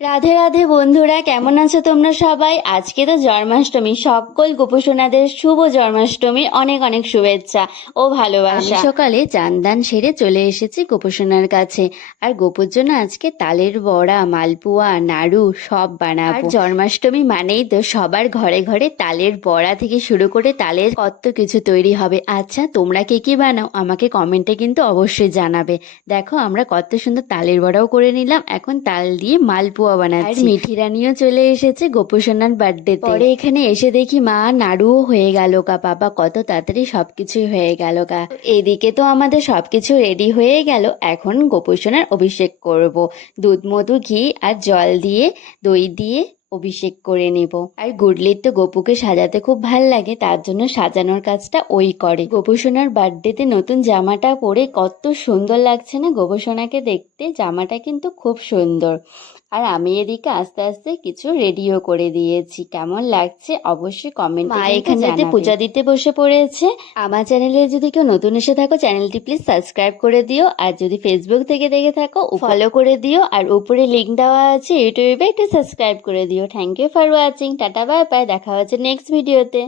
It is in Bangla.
রাধে রাধে বন্ধুরা, কেমন আছো তোমরা সবাই? আজকে তো জন্মাষ্টমী। সকল গোপুসোনাদের শুভ জন্মাষ্টমীর অনেক অনেক শুভেচ্ছা ও ভালোবাসা। আমি সকালে চান দান সেরে চলে এসেছি গোপুসোনার কাছে। আর গোপুর জন্য আজকে তালের বড়া, মালপোয়া, নাড়ু সব বানাবো। আর জন্মাষ্টমী মানেই তো সবার ঘরে ঘরে তালের বড়া থেকে শুরু করে তালের কত কিছু তৈরি হবে। আচ্ছা, তোমরা কে কি বানাও আমাকে কমেন্টে কিন্তু অবশ্যই জানাবে। দেখো, আমরা কত সুন্দর তালের বড়াও করে নিলাম। এখন তাল দিয়ে মালপোয়া বানাচ্ছি। আর মিঠি রানীও চলে এসেছে গোপুসোনার বার্থডেতে। পরে এখানে এসে দেখি মা নাড়ুও হয়ে গেল গা। বাবা, কত তাড়াতাড়ি সবকিছুই হয়ে গেল গা। এদিকে তো আমাদের সবকিছু রেডি হয়ে গেল। এখন গোপুসোনার অভিষেক করব। দুধ, মধু, ঘি আর জল দিয়ে, দই দিয়ে অভিষেক করে নেব। আর গুডলির তো গপুকে সাজাতে খুব ভাল লাগে, তার জন্য সাজানোর কাজটা ওই করে। গোপুসোনার বার্থডেতে নতুন জামাটা পরে কত সুন্দর লাগছে না গোপুসোনাকে দেখতে। জামাটা কিন্তু খুব সুন্দর। আর আমি এদিকে আস্তে আস্তে কিছু রেডিও করে দিয়েছি। কেমন লাগছে অবশ্যই কমেন্টে মা এখানেতে পূজা দিতে বসে পড়েছে। আমার চ্যানেলে যদি কেউ নতুন এসে থাকো, চ্যানেলটি প্লিজ সাবস্ক্রাইব করে দিও। আর যদি ফেসবুক থেকে দেখে থাকো, ফলো করে দিও। আর উপরে লিঙ্ক দেওয়া আছে ইউটিউবে, একটু সাবস্ক্রাইব করে দিও। Thank you for watching. Tata, bye bye. দেখা হচ্ছে নেক্সট ভিডিওতে।